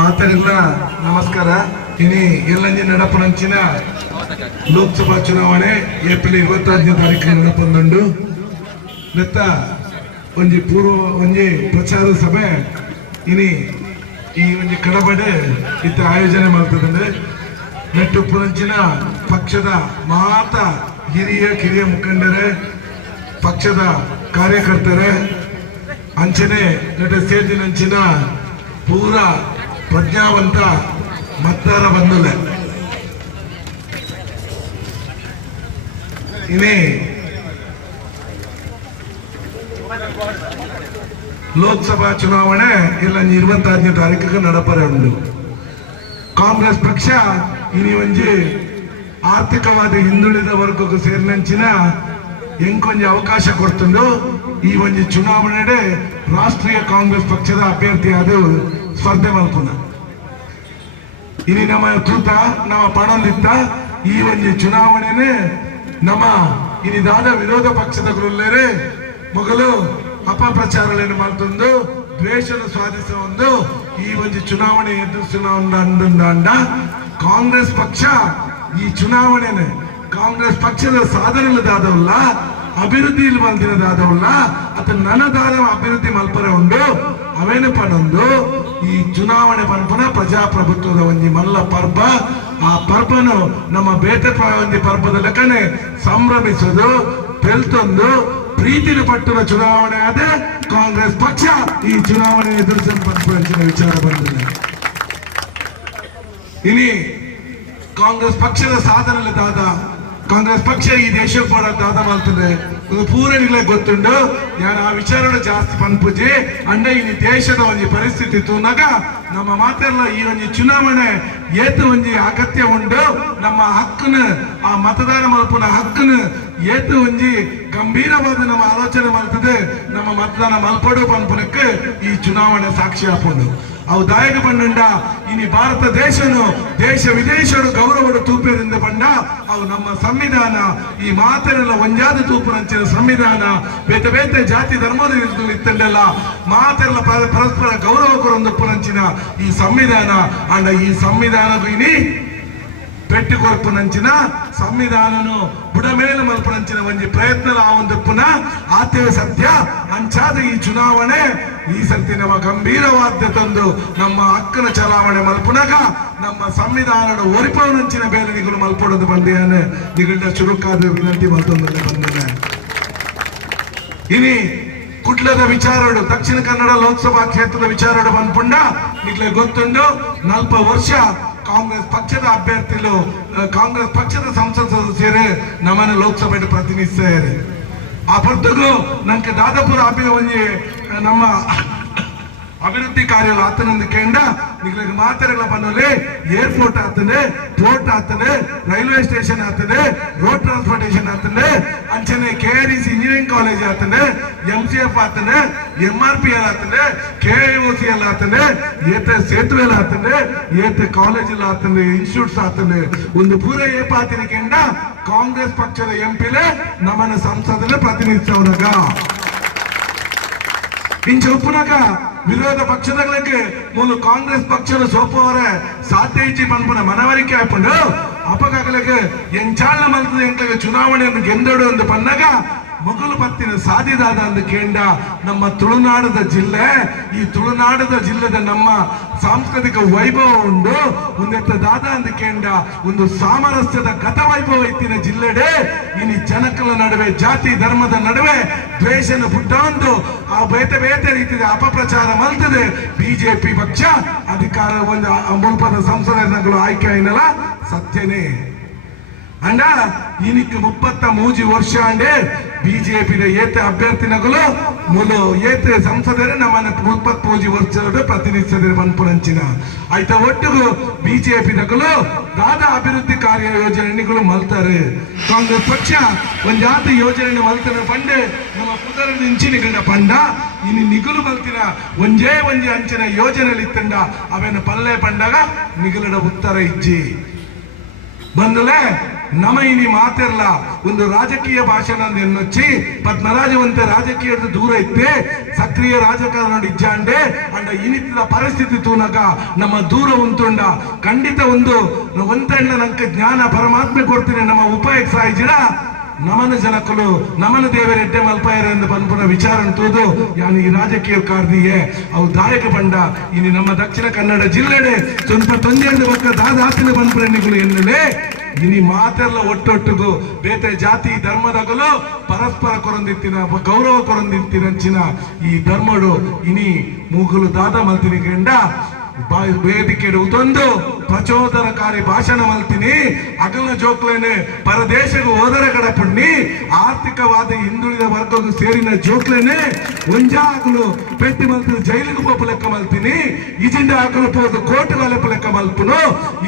ಮಾತಾಡಿಲ್ಲ ನಮಸ್ಕಾರ. ಇನಿ ಎಲ್ಲಂಜಿ ನಡಪನಂಚಿನ ಲೋಕಸಭಾ ಚುನಾವಣೆ, ಏಪ್ರಿಲ್ ಇಪ್ಪತ್ತೈದನೇ ತಾರೀಕು ನಡಪಂದು ನೆತ್ತ ಒಂಜಿ ಪೂರ್ವ, ಒಂಜಿ ಪ್ರಚಾರ ಸಭೆ, ಇನಿ ಈ ಒಂಜಿ ಕಡಬಡೆ ಇತ್ತ ಆಯೋಜನೆ ಮಾಡ್ತದಂದ್ರೆ ನೆಟ್ಟು ಪುರಂಚಿನ ಪಕ್ಷದ ಮಾತ ಹಿರಿಯ, ಕಿರಿಯ ಮುಖಂಡರೇ, ಪಕ್ಷದ ಕಾರ್ಯಕರ್ತರೇ, ಅಂಚನೆ ನಟ ಸೇದಿನಂಚಿನ ಪೂರ ಪ್ರಜ್ಞಾವಂತ ಮತದಾರ ಬಂದಲ್ಲ ಇನ್ನೇ ಲೋಕಸಭಾ ಚುನಾವಣೆ ಇಲ್ಲ ಇರುವಂತಹ ತಾರೀಕಿಗೆ ನಡಪರೆ ಉಂಟು ಕಾಂಗ್ರೆಸ್ ಪಕ್ಷ ಇನಿ ಒಂಜಿ ಆರ್ಥಿಕವಾದ ಹಿಂದುಳಿದ ವರ್ಗಕ್ಕೆ ಸೇರಿನಂಚಿನ ಎಂಕೊಂಜಿ ಅವಕಾಶ ಕೊಡ್ತುಂಡು. ಈ ಒಂಜಿ ಚುನಾವಣೆಡೆ ರಾಷ್ಟ್ರೀಯ ಕಾಂಗ್ರೆಸ್ ಪಕ್ಷದ ಅಭ್ಯರ್ಥಿಯಾದ ಸ್ಪರ್ಧೆ ಮಲ್ಪುನ ಇನಿ ನಮ್ಮ ತೂತ ನಮ್ಮ ಪಣಲಿತ್ತ ಈ ಒಂಜಿ ಚುನಾವಣೆನೆ ನಮ್ಮ ಇನಿದಾದ ವಿರೋಧ ಪಕ್ಷದ ಗುರುಲ್ಲರೇ ಮೊಗಲು ಅಪಪ್ರಚಾರಗಳನ್ನು ಮಾಡ್ತಂದು, ದ್ವೇಷದ ಸ್ವಾಧಿಸ ಒಂದು ಈ ಒಂದು ಚುನಾವಣೆ ಎದುರಿಸಿನ ಅಂಡ ಕಾಂಗ್ರೆಸ್ ಪಕ್ಷ. ಈ ಚುನಾವಣೆನೆ ಕಾಂಗ್ರೆಸ್ ಪಕ್ಷದ ಸಾಧನೆದಾದವಲ್ಲ ಅಭಿವೃದ್ಧಿಯಲ್ಲಿ ಬಂದಿರೋದಾದವಲ್ಲ ಅತ ನನದಾದ ಅಭಿವೃದ್ಧಿ ಮಲ್ಪರೆ ಉಂಡು ಅವೇನು ಪಣಂದು ಈ ಚುನಾವಣೆ ಪರ್ಪನ ಪ್ರಜಾಪ್ರಭುತ್ವದ ಒಂಜಿ ಮಲ್ಲ ಪರ್ಬ. ಆ ಪರ್ಬನು ನಮ್ಮ ಬೇಟೆ ಒಂಜಿ ಪರ್ಬದ ಲೆಕ್ಕನೆ ಸಂಭ್ರಮಿಸುದು ಪೆಲ್ತೊಂದು ಪ್ರೀತಿನ ಪಟ್ಟಣ ಚುನಾವಣೆ ಆದ ಕಾಂಗ್ರೆಸ್ ಪಕ್ಷ ಈ ಚುನಾವಣೆ ಎದುರಿಸಲು ವಿಚಾರ ಬಂದಿದೆ. ಇನಿ ಕಾಂಗ್ರೆಸ್ ಪಕ್ಷದ ಸಾಧನೆ ದಾದ, ಕಾಂಗ್ರೆಸ್ ಪಕ್ಷ ಈ ದೇಶಕ್ಕೆ ದಾದ ಮಾಡ್ತದೆ. ಪೂರಣಿಗಳೇ ಗೊತ್ತುಂಡು? ನಾನು ಆ ವಿಚಾರಗಳು ಜಾಸ್ತಿ ಪನ್ಪುಜಿ? ಅಂಡ ಈ ದೇಶದ ಒಂದು ಪರಿಸ್ಥಿತಿ ತೂನಾಗ ನಮ್ಮ ಮಾತೆಲ್ಲ ಈ ಒಂದು ಚುನಾವಣೆ ಏತು ಒಂಜಿ ಅಗತ್ಯ ಉಂಡು. ನಮ್ಮ ಹಕ್ಕನ, ಆ ಮತದಾನ ಮಲ್ಪುನ ಹಕ್ಕನ ಏತು ಒಂಜಿ ಗಂಭೀರವಾದ ನಮ್ಮ ಆಲೋಚನೆ ಮಾಡ್ತದೆ. ನಮ್ಮ ಮತದಾನ ಮಲ್ಪಡು ಪನ್ಪುನಕ್ಕೆ ಈ ಚುನಾವಣೆ ಸಾಕ್ಷಿ ಹಾಕೊಂಡು ಅವು ದಾಯಕ ಪಂಡುಂಡ ಇನಿ ಭಾರತ ದೇಶನು ದೇಶ ವಿದೇಶರು ಗೌರವದ ತೂಪೇರಿಂದ ಪಂಡ ಅವು ನಮ್ಮ ಸಂವಿಧಾನ. ಈ ಮಾತರೆಲ್ಲ ಒಂಜಾದ ತೂಪುನಂಚಿನ ಸಂವಿಧಾನ. ಬೇತೆ ಬೇತೆ ಜಾತಿ ಧರ್ಮದ ಇತ್ತಂಡೆಲ್ಲ. ಮಾತೆಲ್ಲ ಪರ- ಪರಸ್ಪರ ಗೌರವ ಕೊರೊಂದಪ್ಪುನಂಚಿನ ಈ ಸಂವಿಧಾನ. ಅಂಡ ಈ ಸಂವಿಧಾನದ ಇನಿ ಪೆಟ್ಟು ಸಂವಿಧಾನನು ಬುಡಮೇಲು ಮಲ್ಪನಂಚಿನ ಒಂಜಿ ಪ್ರಯತ್ನ ಆ ಒಂದು ಆತೇ ಸತ್ಯ. ಅಂಚಾದ ಈ ಚುನಾವಣೆ ಈ ಸರ್ತಿ ನಮ್ಮ ಗಂಭೀರವಾದ್ಯ ತಂದು ನಮ್ಮ ಹಕ್ಕನ ಚಲಾವಣೆ ಮಲ್ಪುನಗ ನಮ್ಮ ಸಂವಿಧಾನದ ಒರಿಪವನಂಚಿನ ಬೇರೆ ನಿಗಳು ಮಲ್ಪಡೋದು ಬಂದೇನೆ ನಿಗಳ್ಳ ಚುರುಕಾದ ವಿನಂತಿ ಮಲ್ತೊಂದಲ್ಲಿ ಬಂದಿದೆ ಇನಿ ಕುಟ್ಲದ ವಿಚಾರಡು, ದಕ್ಷಿಣ ಕನ್ನಡ ಲೋಕಸಭಾ ಕ್ಷೇತ್ರದ ವಿಚಾರಡು ಬಂದ್ಪುಂಡ ನಿಗ್ಲೆ ಗೊತ್ತುಂಡು, ನಲ್ಪ ವರ್ಷ ಕಾಂಗ್ರೆಸ್ ಪಕ್ಷದ ಅಭ್ಯರ್ಥಿಲು ಕಾಂಗ್ರೆಸ್ ಪಕ್ಷದ ಸಂಸದ ಸದಸ್ಯರು ನಮನೆ ಲೋಕಸಭೆಗೆ ಪ್ರತಿನಿಧಿಸ್ತಾರೆ ಆ ಪೊರ್ತಗೂ ನಂಗೆ ದಾದಾಪುರ ಆಪಿದ ಒಂಜಿ ಆ, ನಮ್ಮ ಅಭಿವೃದ್ಧಿ ಕಾರ್ಯಗಳು ಆತನೊಂದು ಕೇಂದ್ರ ನಿಗಳಿಗೆ ಮಾತಾಡಲ್ಲ ಬಂದಲ್ಲಿ ಏರ್ಪೋರ್ಟ್ ಆಗ್ತದೆ ಪೋರ್ಟ್ ಆಗ್ತದೆ ರೈಲ್ವೆ ಸ್ಟೇಷನ್ ಆಗ್ತದೆ ರೋಡ್ ಟ್ರಾನ್ಸ್ಪೋರ್ಟೇಷನ್ ಆಗ್ತದೆ ಅಂಚನೆ K R E C engineering college ಆಗ್ತದೆ ಎಂ ಸಿ ಎಫ್ ಆಗ್ತದೆ ಎಂ ಆರ್ ಪಿ ಎಲ್ ಆಗ್ತದೆ K I O C L ಆಗ್ತದೆ ಏತ ಸೇತುವೆ ಆಗ್ತದೆ ಏತ ಕಾಲೇಜ್ ಆಗ್ತದೆ ಇನ್ಸ್ಟಿಟ್ಯೂಟ್ಸ್ ಆಗ್ತದೆ ಒಂದು ಪೂರ ಏಪಾತಿನ ಕೇಂದ್ರ ಕಾಂಗ್ರೆಸ್ ಪಕ್ಷದ ಎಂ ಪಿಲೆ ನಮ್ಮನ್ನ ಸಂಸದಲ್ಲೇ ಪ್ರತಿನಿಧಿಸೋನಾಗ ಇಂಚ ಉಪ್ಪುನಾಗ ವಿರೋಧ ಪಕ್ಷದಗಳಿಗೆ ಮೂಲ ಕಾಂಗ್ರೆಸ್ ಪಕ್ಷದ ಸೋಪುವರ ಸಾಧ್ಯ ಇಚ್ಚಿ ಪನ್ಪುನ ಮನವರಿಕೆ ಹಾಕೊಂಡು ಅಪಗಗಳಿಗೆ ಎಂಚಾಳ ಮಲ್ತದ ಎಂಟ್ಲಗೆ ಚುನಾವಣೆಯನ್ನು ಗೆದ್ದೋಡು ಎಂದು ಪನ್ನಗ ಮೊಗಲು ಪತ್ತಿನ ಸಾಧಿದಾದ ಒಂದು ಕೇಂದ್ರ ನಮ್ಮ ತುಳುನಾಡದ ಜಿಲ್ಲೆ. ಈ ತುಳುನಾಡದ ಜಿಲ್ಲೆದ ನಮ್ಮ ಸಾಂಸ್ಕೃತಿಕ ವೈಭವ ಉಂಡು. ಒಂದೆತ್ತ ದಾದ ಅಂದು ಕೇಂದ್ರ, ಒಂದು ಸಾಮರಸ್ಯದ ಗತ ವೈಭವ ಇತ್ತಿನ ಜಿಲ್ಲೆಡೆ. ಇನಿ ಜನಕಲ ನಡುವೆ, ಜಾತಿ ಧರ್ಮದ ನಡುವೆ ದ್ವೇಷನ ಪುಟ್ಟೊಂದು ಆ ಬೇತ ಬೇತೆ ರೀತಿಯ ಅಪಪ್ರಚಾರ ಮಲ್ತದೆ. ಬಿಜೆಪಿ ಪಕ್ಷ ಅಧಿಕಾರ ಒಂದು ಮುಲ್ಪದ ಸಂಸದಗಳು ಆಯ್ಕೆ ಆಯ್ನಲ್ಲ? ಸತ್ಯನೇ. ಅಂಡ, ಇನಿಕ್ ಮುಪ್ಪತ್ತ ಮೂಜಿ ವರ್ಷ ಅಂಡೆ. ಬಿಜೆಪಿ ಏತೆ ಅಭ್ಯರ್ಥಿನಗಳು ಮೂಲು ಏತೆ ಸಂಸದರು ನಮ್ಮನ್ನ ಮುಪ್ಪತ್ ಪೂಜಿ ವರ್ಷದ ಪ್ರತಿನಿಧಿಸಿದ್ರೆ ಮನ್ಪುರಂಚಿನ ಆಯ್ತ ಬಿಜೆಪಿ ನಗಲು ದಾದ ಅಭಿವೃದ್ಧಿ ಕಾರ್ಯ ಯೋಜನೆಗಳು ಮಲ್ತಾರೆ. ಕಾಂಗ್ರೆಸ್ ಪಕ್ಷ ಒಂದ್ ಜಾತಿ ಯೋಜನೆ ಮಲ್ತಿನ ಪಂಡೆ. ನಮ್ಮ ಪುದರ ನಿಂಚಿನ ಪಂಡ, ಇನ್ನು ನಿಗುಲು ಮಲ್ತಿನ ಒಂಜೇ ಒಂಜಿ ಅಂಚಿನ ಯೋಜನೆ ಇತ್ತಂಡ ಅವೇನು ಪಲ್ಲೆ ಪಂಡಗ ನಿಗುಲಡ ಉತ್ತರ ಇಜ್ಜಿ. ಬಂದಲೆ ನಮ ಇನಿ ಮಾತಿರ್ಲ. ಒಂದು ರಾಜಕೀಯ ಭಾಷಣ ಎನ್ನೊಚ್ಚಿ, ಪದ್ಮರಾಜವಂತೆ ರಾಜಕೀಯದ ದೂರ ಇತ್ತೆ ಸಕ್ರಿಯ ರಾಜಕಾರಣ ಇಜ್ಜಾಂಡೆ ಅಂಡ ಇನಿತ್ತಿದ ಪರಿಸ್ಥಿತಿ ತೂನಕ ನಮ್ಮ ದೂರ ಉಂತುಂಡ. ಖಂಡಿತ ಒಂದು ಒಂತಣ್ಣ ನಂಗೆ ಜ್ಞಾನ ಪರಮಾತ್ಮೆ ಕೊಡ್ತೀನಿ ನಮ್ಮ ಉಪಾಯಕ್ಕೆ ಸಾಯಿಸಿರ ನಮನ ಜನಕಲು, ನಮನ ದೇವರೆಡ್ಡೆ ಮಲ್ಪಾಯರ ಎಂದು ಪನ್ಪುನ ವಿಚಾರ ತೂದು ಯಾನು ಈ ರಾಜಕೀಯ ಕಾರ್ದಿಯೇ ಅವು ದಾಯಕ ಬಂಡ ಇನ್ನು ನಮ್ಮ ದಕ್ಷಿಣ ಕನ್ನಡ ಜಿಲ್ಲೆಡೆ ಸ್ವಲ್ಪ ತೊಂದರೆ ಒಕ್ಕ ದಾದಾತಿನ ಪನ್ಪುರಣಿಗಳು ಎನ್ನಲೇ. ಇನಿ ಮಾತೆಲ್ಲ ಒಟ್ಟೊಟ್ಟಿಗೂ ಬೇತೆ ಜಾತಿ ಧರ್ಮದಗಲು ಪರಸ್ಪರ ಕೊರಂದಿತ್ತಿನ ಗೌರವ ಕೊರಂದಿತ್ತಿನಂಚಿನ ಈ ಧರ್ಮಡು ಇನಿ ಮೂಗುಲು ದಾದ ಮಲ್ತಿನಿ ವೇದಿಕೆಡು ಉದೊಂದು ಪ್ರಚೋದನಕಾರಿ ಭಾಷಣ ಮಲ್ತಿನಿ. ಅಗಲ ಜೋಕ್ಲೇನೆ ಪರದೇಶಗೂ ಹೋದರ ಕಡಪಣ್ಣಿ ಆರ್ಥಿಕವಾದ ಹಿಂದುಳಿದ ವರ್ಗಕ್ಕೂ ಸೇರಿನ ಜೋಕ್ಲೇನೆ ಒಂಜಾಗಲು ಪೆಟ್ಟಿ ಮಲ್ತಿದ ಜೈಲಿಗೆ ಪೋಪ ಲೆಕ್ಕ ಮಲ್ತೀನಿ. ಇಜಿಂಡ ಆಗಲು ಕೋರ್ಟ್ಗೆ ಲೆಪ್ಪ ಲೆಕ್ಕ ಮಲ್ಪುನು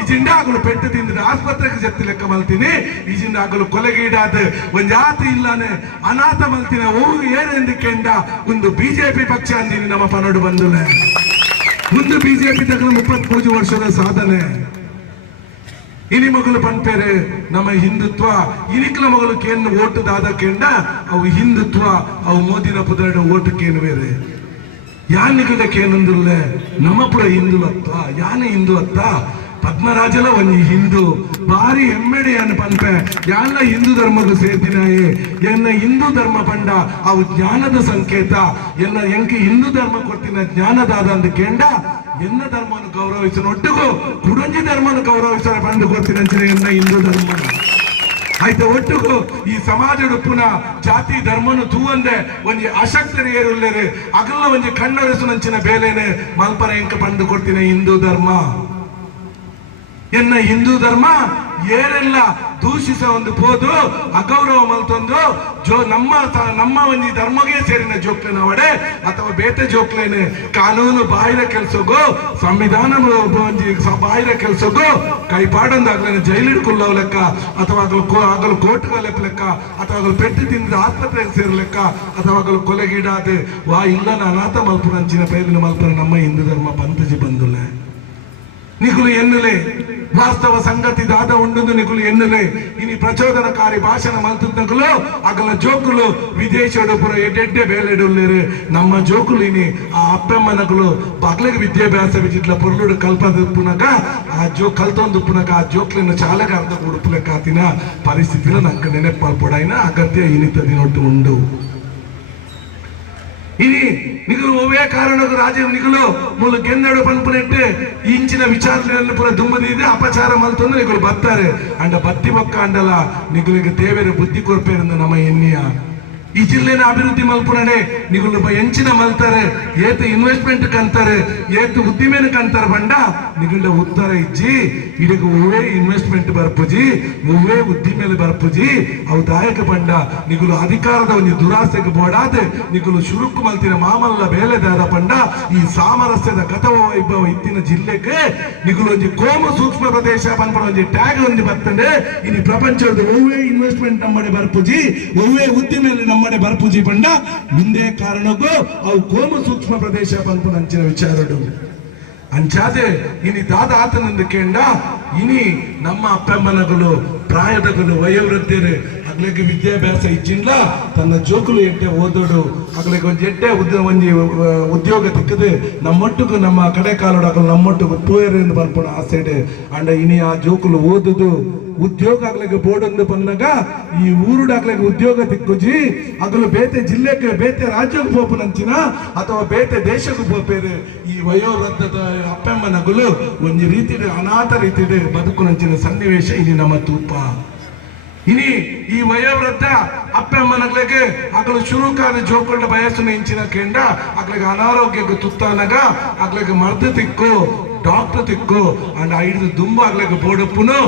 ಇಜಿಂಡ ಆಗಲು ಪೆಟ್ಟು ತಿಂದಿದ ಆಸ್ಪತ್ರೆಗೆ ಜತ್ತಿ ಲೆಕ್ಕ ಮಲ್ತೀನಿ. ಇಜಿಂಡ ಆಗಲು ಕೊಲೆಗೀಡಾದ ಒಂದ್ ಜಾತಿ ಇಲ್ಲಾನೆ ಅನಾಥ ಮಲ್ತಿನ ಓ ಏನೆಂದಿಕೆಂಡ ಒಂದು ಬಿಜೆಪಿ ಪಕ್ಷ ಅಂದಿನಿ ನಮ್ಮ ಪನೋಡು ಬಂದುಲೆ ಮುಂದೆ ಬಿಜೆಪಿ ತಗೊಂಡು ಮುಪ್ಪತ್ಮೂರು ವರ್ಷದ ಸಾಧನೆ. ಇನಿ ಮಗಳು ಪಂಪೇರೆ ನಮ್ಮ ಹಿಂದುತ್ವ. ಇನಿಕ್ಲ ಮಗಳು ಕೇನ್ ಓಟು ದಾದ ಕೇಂಡ, ಅವು ಹಿಂದುತ್ವ. ಅವು ಮೋದಿನ ಪುದರಡ ಓಟು ಕೇನು ಬೇರೆ. ಯಾನಿಗದ ಕೇನಂದ್ರಲ್ಲೇ ನಮ್ಮ ಪುರ ಹಿಂದುವತ್ವ ಯಾನೆ ಹಿಂದುವತ್ತ ಪದ್ಮರಾಜಲ ಒಂಜಿ ಹಿಂದೂ. ಭಾರಿ ಹೆಮ್ಮೆಡೆ ಅನ್ನ ಯಾನ ಹಿಂದೂ ಧರ್ಮದ ಸೇರ್ತಿನಾಯೆ ಎನ್ನ ಹಿಂದೂ ಧರ್ಮ ಪಂಡ. ಅವು ಜ್ಞಾನದ ಸಂಕೇತ. ಎನ್ನ ಎಂಕಿ ಹಿಂದೂ ಧರ್ಮ ಕೊಡ್ತಿನ ಜ್ಞಾನದಾದ ಅಂತ ಕೇಂಡ. ಎನ್ನ ಧರ್ಮವನ್ನು ಗೌರವಿಸನ ಒಟ್ಟಿಗೂ. ಕುಡಂಜಿ ಧರ್ಮವನ್ನು ಗೌರವಿಸನ ಬಂದು ಕೊಡ್ತೀನಿ ಎನ್ನ ಹಿಂದೂ ಧರ್ಮ ಆಯ್ತು ಒಟ್ಟಿಗೂ. ಈ ಸಮಾಜದ ಪುನಃ ಜಾತಿ ಧರ್ಮನು ತೂವಂದೆ. ಒಂಜಿ ಅಶಕ್ತರು ಏರುಲ್ಲೇರು. ಅಗಲ ಒಂಜಿ ಕಣ್ಣರಸು ನಂಚಿನ ಬೇಲೆನೆ. ಮಲ್ಪರ ಎಂಕ ಪಂಡು ಕೊಡ್ತೀನಿ ಹಿಂದೂ ಧರ್ಮ. ಎನ್ನ ಹಿಂದೂ ಧರ್ಮ ಏನೆಲ್ಲ ದೂಷಿಸ ಒಂದು ಪೋದು, ಅಗೌರವ ಮಲ್ತೊಂದು, ಜೋ ನಮ್ಮ ನಮ್ಮ ಒಂದು ಧರ್ಮಗೆ ಸೇರಿನ ಜೋಕ್ಲೇನ ಒಡೆ, ಅಥವಾ ಬೇತೆ ಜೋಕ್ಲೇನೆ, ಕಾನೂನು ಬಾಹಿರ ಕೆಲಸಗೋ, ಸಂವಿಧಾನ ಒಂಜಿ ಸ- ಬಾಹಿರ ಆಗ್ಲೇನೆ ಜೈಲಿಡ್ಕೊಳ್ಳೋ ಲೆಕ್ಕ, ಅಥವಾ ಆಗಲು ಕೋರ್ಟ್ಗಳ ಲೆಕ್ಕ, ಅಥವಾ ಆಗಲು ಪೆಟ್ಟು ತಿಂದ ಸೇರ್ ಲೆಕ್ಕ, ಅಥವಾ ಆಗಲು ಕೊಲೆಗೀಡಾದೆ, ವಾ, ಇಲ್ಲ ಅನಾಥ ಮಲ್ಪುರಂಚಿನ ಪೇರಿನ ಮಲ್ಪುರ ನಮ್ಮ ಹಿಂದೂ ಧರ್ಮ ಬಂತಜಿ ಬಂದುಲೆ. ನಿಗುಲು ಎನ್ನಲೆ. ವಾಸ್ತವ ಸಂಗತಿ ದಾದ ಉಂಡು ನಿಗುಲು ಎನ್ನಲೆ ಇನಿ ಪ್ರಚೋದನಕಾರಿ ಭಾಷಣ ಮಲ್ತುದ್ದಗುಲು ಅಗಲ ಜೋಕುಲು ವಿದೇಶಡು ಪುರ ಎಡ್ಡೆಡ್ಡೆ ಬೇಲೆಡುಲ್ಲೇರು ನಮ್ಮ ಜೋಕುಲು ಇನಿ ಆ ಅಪ್ಪೆಮ್ಮನಗುಲು ಬಗ್ಲಿಗೆ ವಿದ್ಯಾಭ್ಯಾಸ ವಿಜಿಟ್ಲ ಪೊರ್ಲುಡು ಕಲ್ಪದ ಪುನಗ ಆ ಜೋ ಕಲ್ತೊಂದು ಪುನಗ ಆ ಜೋಕ್ಲಿನ ಚಾಲಕ ಅರ್ಧ ಉಡುಪುಲೆ ಕಾತಿನ ಪರಿಸ್ಥಿತಿಲ ನಂಗೆ ನೆನಪಲ್ಪಡಾಯಿನ ಅಗತ್ಯ ಇನಿತದಿನೊಟ್ಟು ಉಂಡು ಇನಿ ನಿಗಲು ಒವೇ ಕಾರಣಕ್ಕೆ రాజ్యం ನಿಗಲು. ಮೂಲ ಗೆಂದಡು ಪನ್ಪುನೆಟ್ಟು ಇಂಚಿನ ವಿಚಾರಣೆಯನ್ನು ಪುರ ದುಮ್ಮದಿದೆ ಅಪಚಾರ ಮಲ್ತಂದು ನಿಗಲು ಬತ್ತಾರೆ ಅಂಡ ಬತ್ತಿ ಬೊಕ್ಕ ಅಂಡಲ ನಿಗಲಿಗೆ ದೇವರ ಬುದ್ಧಿ ಕೊರ್ಪೇರಿಂದ ನಮ್ಮ ಎನ್ನಿಯ. ಈ ಜಿಲ್ಲೆನ ಅಭಿವೃದ್ಧಿ ಮಲ್ಪುನಡೆ ನಿಗುಲು ಎಂಚಿನ ಮಲ್ತಾರೆ, ಏತು ಇನ್ವೆಸ್ಟ್ಮೆಂಟ್ ಕಂತಾರೆ, ಏತು ಉದ್ದಿಮೆನ ಕಂತಾರೆ ಬಂಡ ನಿಗುಲ ಉತ್ತರ ಇಜ್ಜಿ. ಇಡಗ ಒವ್ವೇ ಇನ್ವೆಸ್ಟ್ಮೆಂಟ್ ಬರ್ಪುಜಿ ಒವ್ವೇ ಉದ್ದಿಮೆಲೆ ಬರ್ಪುಜಿ ಅವು ದಾಯಕ ಬಂಡ. ನಿಗುಲು ಅಧಿಕಾರದ ಒಂದು ದುರಾಸೆಗೆ ಬೋಡಾದೆ, ನಿಗುಲು ಶುರುಕು ಮಲ್ತಿನ ಮಾಮಲ್ಲ ಬೇಲೆದಾರ ಪಂಡ. ಈ ಸಾಮರಸ್ಯದ ಕಥವ ವೈಭವ ಇತ್ತಿನ ಜಿಲ್ಲೆಗೆ ನಿಗುಲು ಒಂಜಿ ಕೋಮ ಸೂಕ್ಷ್ಮ ಪ್ರದೇಶ ಪನ್ಪಡ ಒಂಜಿ ಟ್ಯಾಗ್ ಒಂಜಿ ಬರ್ತಂಡೆ ಇಲ್ಲಿ ಪ್ರಪಂಚದ ಒವ್ವೇ ಇನ್ವೆಸ್ಟ್ಮೆಂಟ್ ನಮ್ಮಡೆ ಬರ್ಪುಜಿ ಒವ್ವೇ ಉದ್ದಿಮೆಲೆ ನಮ್ಮಡೆ ಬರ್ಪುಜಿ ಪಂಡ. ಮುಂದೆ ಕಾರಣಕ್ಕೂ ಅವು ಕೋಮ ಸೂಕ್ಷ್ಮ ಪ್ರದೇಶ ಪನ್ಪಡ ಅಂಚಿನ ವಿಚಾರಡು ಅಂಚಾದೆ ಇನಿ ದಾದ ಆತನಂದು ಕೇಂಡ, ಇನಿ ನಮ್ಮ ಅಪ್ಪಮ್ಮನಗಳು ಪ್ರಾಯದಗಳು ವಯೋವೃದ್ಧರು, ಅಗ್ಲಿಗೆ ವಿದ್ಯಾಭ್ಯಾಸ ಇಚ್ಚಿಂದ ತನ್ನ ಜೋಕುಲು ಎಟ್ಟೆ ಓದೋಡು, ಅಗ್ಲಿಗೆ ಒಂದು ಎಟ್ಟೆ ಉದ್ಯ ಒಂಜಿ ಉದ್ಯೋಗ ತಿಕ್ಕದೆ, ನಮ್ಮೊಟ್ಟಿಗೂ, ನಮ್ಮ ಕಡೆ ಕಾಲೋಡಗಳು ನಮ್ಮೊಟ್ಟಿಗೂ ತೂಯರು ಎಂದು ಬರ್ಪಣ ಸೈಡ್ ಅಂಡ ಇನಿ ಆ ಜೋಕುಲು ಓದುದು, ಉದ್ಯೋಗ ಆಗ್ಲಿಕ್ಕೆ ಬೋರ್ಡ್ ಬಂದಾಗ, ಈ ಊರುಡ ಆಗ್ಲಿಕ್ಕೆ ಉದ್ಯೋಗ ತಿಕ್ಕುಜಿ, ಅಗಲು ಬೇತೆ ಜಿಲ್ಲೆಗೆ, ಬೇತೆ ರಾಜ್ಯಕ್ಕೆ ಪೋಪುನಂಚಿನ ಅಥವಾ ಬೇತೆ ದೇಶಕ್ಕೆ ಪೋಪೇರು ವಯೋವೃದ್ಧದ ಅಪ್ಪಮ್ಮನಗಳು ಒಂದು ರೀತಿ ಅನಾಥ ರೀತಿ ಬದುಕುನಂಚಿನ ಸನ್ನಿವೇಶ ಇಲ್ಲಿ ನಮ್ಮ ತೂಪ. ಇನಿ ಈ ವಯೋವೃದ್ಧ ಅಪ್ಪಮ್ಮನಗಳಿಗೆ ಅಗಲು ಶುರುಕಾರ ಜೋಕೊಂಡ ಬಯಸ್ಸನ್ನು ಇಂಚಿನ ಕೆಂಡ ಅಗ್ಲಿಗೆ ಅನಾರೋಗ್ಯಕ್ಕೆ ತುತ್ತಾನಾಗ ಅಗ್ಲಿಗೆ ಮರ್ದ ತಿಕ್ಕು, ಡಾಕ್ಟರ್ ತಿಕ್ಕು ಅಂಡ್ ಐದು ದುಂಬ ಆಗ್ಲಿಕ್ಕೆ ಬೋಡಪ್ಪನು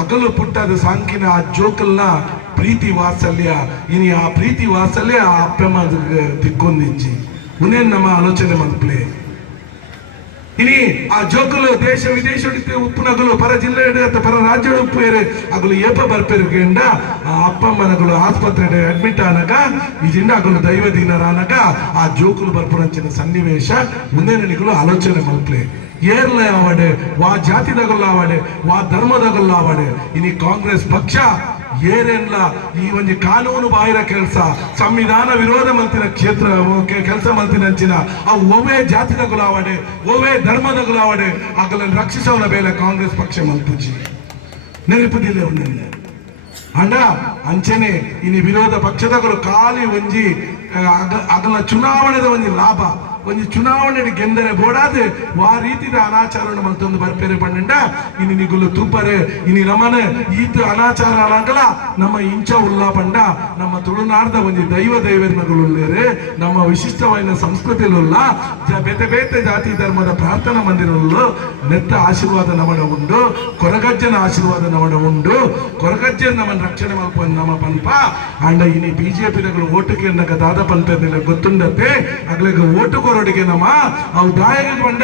ಅಗಲು ಪುಟ್ಟದ ಸಾಂಕಿನ ಆ ಜೋಕಲ್ನ ಪ್ರೀತಿ ವಾತ್ಸಲ್ಯ. ಇನಿ ಆ ಪ್ರೀತಿ ವಾತ್ಸಲ್ಯ ಆ ಅಪ್ಪಮ್ಮ ತಿಕ್ಕೊಂದಿಜ್ಜಿ. ಉನೇನ್ ನಮ್ಮ ಆಲೋಚನೆ ಮಲ್ಪಲೆ ಇನಿ ಆ ಜೋಕುಲು ದೇಶ ವಿದೇಶ ಉಪ್ಪುನಗಲು ಪರ ಜಿಲ್ಲೆ ಅಥವಾ ಪರ ರಾಜ್ಯ ಉಪ್ಪೇರು ಅಗಲು ಏಪ ಬರ್ಪೇರುಗೆಂಡ ಆ ಅಪ್ಪಮ್ಮನಗಳು ಆಸ್ಪತ್ರೆ ಅಡ್ಮಿಟ್ ಆನಾಗ ಈ ಜಿಂಡ ಅಗಲು ದೈವ ದೀನರಾನಾಗ ಆ ಜೋಕುಲು ಬರ್ಪುರಂಚಿನ ಸನ್ನಿವೇಶ ಮುಂದಿನಗಳು ಆಲೋಚನೆ ಮಲ್ಪಲೆ ಏರ್ಲ ಆವಡೆ ವಾ ಜಾತಿದಗಲ್ಲ ಆವಡೆ ವಾ ಧರ್ಮದಗಲ್ಲ ಆವಡೆ ಇನಿ ಕಾಂಗ್ರೆಸ್ ಪಕ್ಷ ಏರೆಲ್ಲ ಈ ಒಂದು ಕಾನೂನು ಬಾಹಿರ ಕೆಲಸ, ಸಂವಿಧಾನ ವಿರೋಧ ಮಂತಿನ ಕ್ಷೇತ್ರ ಕೆಲಸ ಮಂತಿನಂಚಿನ ಆ ಒವೇ ಜಾತಿದ ಗುಲಾವಡೆ ಒವೇ ಧರ್ಮದ ಗುಲಾವಡೆ ಅಗಲನ್ನು ರಕ್ಷಿಸೋನ ಬೇಲೆ ಕಾಂಗ್ರೆಸ್ ಪಕ್ಷ ಮಂತುಜಿ ನೆನಪುದಿಲ್ಲ ಅವನನ್ನ ಅಣ್ಣ, ಅಂಚನೆ, ಇನಿ ವಿರೋಧ ಪಕ್ಷದಗಳು ಖಾಲಿ ಒಂಜಿ ಅಗಲ ಚುನಾವಣೆದ ಒಂಜಿ ಲಾಭ. ಒಂಜಿ ಚುನಾವಣೆ ಗೆಂದರೆ ಬೋಡಾದು ವಾ ರೀತಿದ ಅನಾಚಾರವನ್ನು ಮತ್ತೊಂದು ಬರ್ಪೇರೆ ಪಂಡ ಇನ್ನು ನಿಗುಲು ತೂಪರೆ ಇನಿ ನಮನ ಈತ ಅನಾಚಾರ ಅನಾಗಲ, ನಮ್ಮ ಇಂಚ ಉಲ್ಲಾ ಪಂಡ ನಮ್ಮ ತುಳುನಾಡ್ದ ಒಂಜಿ ದೈವ ಉಳ್ಳೇರೆ ನಮ್ಮ ವಿಶಿಷ್ಟವಾದ ಸಂಸ್ಕೃತಿಲುಲ್ಲ ಬೇತೆ ಬೇತೆ ಜಾತಿ ಧರ್ಮದ ಪ್ರಾರ್ಥನಾ ಮಂದಿರಲ್ಲೂ ನೆತ್ತ ಆಶೀರ್ವಾದ ನಮನ ಉಂಡು, ಕೊರಗಜ್ಜನ ಆಶೀರ್ವಾದ ನಮನ ಉಂಡು, ಕೊರಗಜ್ಜನ ನಮ್ಮನ್ನು ರಕ್ಷಣೆ ಮಲ್ಪನ್ ನಮ್ಮ ಪಂಪ ಅಂಡ ಇನಿ ಬಿಜೆಪಿಗಳು ಓಟುಗೆ ನಗ ದಾದ ಪಂಪೆಲ್ಲ ಗೊತ್ತುಂಡತೆ, ಅಗ್ಲೆಗ ಓಟು ಕೊರಡಿಗೆ ನಮ್ಮ ಅವು ದಾಯಗ ಬಂಡ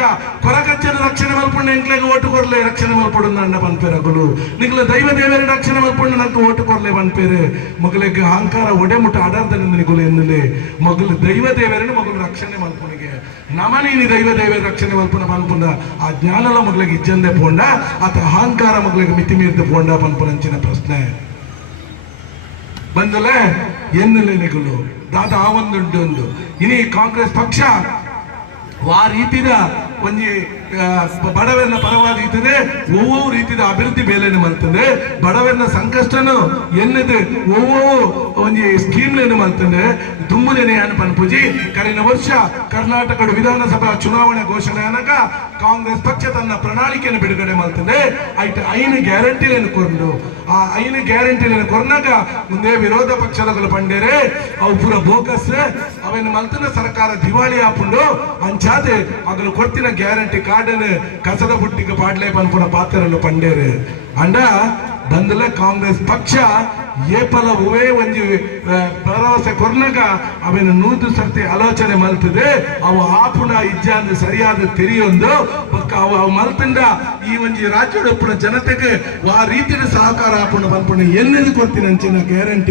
రక్షణ ರಕ್ಷಣೆ ಮಲ್ಪಣ್ಣ ಎಂಕ್ಲೆಗ ಓಟು ಕೊರ್ಲೆ ರಕ್ಷಣೆ ಮಲ್ಪಡು ಅಂಡ ಪನ್ಪೆರಗಳು ನಿಗ್ಲ ದೈವ ದೇವರ ರಕ್ಷಣೆ ಮಲ್ಪಣ್ಣ ನಂಗೆ ಓಟು ಕೊರ್ಲೆ ಪನ್ಪೇರೆ ಮಗಳಿಗೆ ಅಹಂಕಾರ ಒಡೆಮುಟ್ಟ ಅಡಾರ್ದನೆ ನಿಗುಲು ಎನ್ನಲೆ. ಮಗಳು దైవ దేవేరిని మొగలు ರಕ್ಷಣೆ ಮಲ್ಪಣಿಗೆ ನಮನೀನಿ ದೈವ ದೇವರ ರಕ್ಷಣೆ ಮಲ್ಪನ ಪನ್ಪುಂಡ ಆ ಜ್ಞಾನಲ ಮಗಳಿಗೆ ಇಜ್ಜಂದೆ ಪೋಂಡ. ಆತ ಅಹಂಕಾರ ಮಗಳಿಗೆ ಮಿತಿ ಮೀರಿದ ಪೋಂಡ ಪನ್ಪುನಂಚಿನ ಪ್ರಶ್ನೆ. ಬಂದಲೆ ಎನ್ನಲೆ ನಿಗುಲು. ದಾದ ಆ ಒಂದುಂಟು ಒಂದು ಇನಿ ಕಾಂಗ್ರೆಸ್ ಪಕ್ಷ ಆ ರೀತಿದ ಒಂಜಿ ಬಡವರನ್ನ ಪರವಾಗಿ ಇದ್ದರೆ ಒವ್ವೋ ರೀತಿಯ ಅಭಿವೃದ್ಧಿ ಬೇಲೆನು ಮಲ್ತಂದೆ ಬಡವನ ಸಂಕಷ್ಟನು ಎನ್ನದು ಒವ್ವೋ ಒಂಜಿ ಸ್ಕೀಮ್ಲೇನು ಮಲ್ತಂದೆ ತುಂಬುದೇನೆ ಅನ್ ಪನ್ಪುಜಿ, ಕರಿನ ವರ್ಷ ಕರ್ನಾಟಕದ ವಿಧಾನಸಭಾ ಚುನಾವಣೆ ಘೋಷಣೆ ಅನಕ ಕಾಂಗ್ರೆಸ್ ಪಕ್ಷ ತನ್ನ ಪ್ರಣಾಳಿಕೆಯನ್ನು ಬಿಡುಗಡೆ ಮಾಡ್ತದೆ ಐಟ್ ಗ್ಯಾರಂಟಿ ಗ್ಯಾರಂಟಿಲೇನು ಕೊರಡು ಆ ಐನು ಗ್ಯಾರಂಟಿಲೇನು ಕೊರನಾಗ ಮುಂದೆ ವಿರೋಧ ಪಕ್ಷದಗಳು ಬಂಡೇರೆ ಅವು ಪೂರ ಬೋಕಸ್. ಅವನ್ನ ಮಲ್ತನ ಸರ್ಕಾರ ದಿವಾಳಿ ಆಪುಂಡು ಅಂಚಾದೆ ಅಗಲು ಕೊಡ್ತಿನ ಗ್ಯಾರಂಟಿ ಕಾ ಕಾರ್ಡನ್ ಕಸದ ಬುಟ್ಟಿಗೆ ಪಾಡ್ಲೆ ಪನ್ಪುನ ಪಾತ್ರರನ್ನು ಪಂಡೇರೆ ಅಂಡ ಬಂದಲೆ ಕಾಂಗ್ರೆಸ್ ಪಕ್ಷ ಏಪಲ ಒಂಜಿ ಆ, ಭರವಸೆ ಕೊರ್ನಾಗ ಅವನ ನೂದು ಸರ್ತಿ ಆಲೋಚನೆ ಮಲ್ತದೆ. ಅವು ಆಪುನ ಅಂದ್ರೆ ಸರಿಯಾದ ತಿರಿಯೊಂದು. ಬೊಕ್ಕ ಅವು ಅವು ಮಲ್ತಂಡ ಈ ಒಂಜಿ ರಾಜ್ಯದ ಉಪ್ಪುನ ಜನತೆಗೆ ಆ ರೀತಿಯ ಸಹಕಾರ ಆಪುನ ಪನ್ಪುಣ ಎನ್ನೆದು ಕೊಡ್ತೀನಿ ಅಂಚಿನ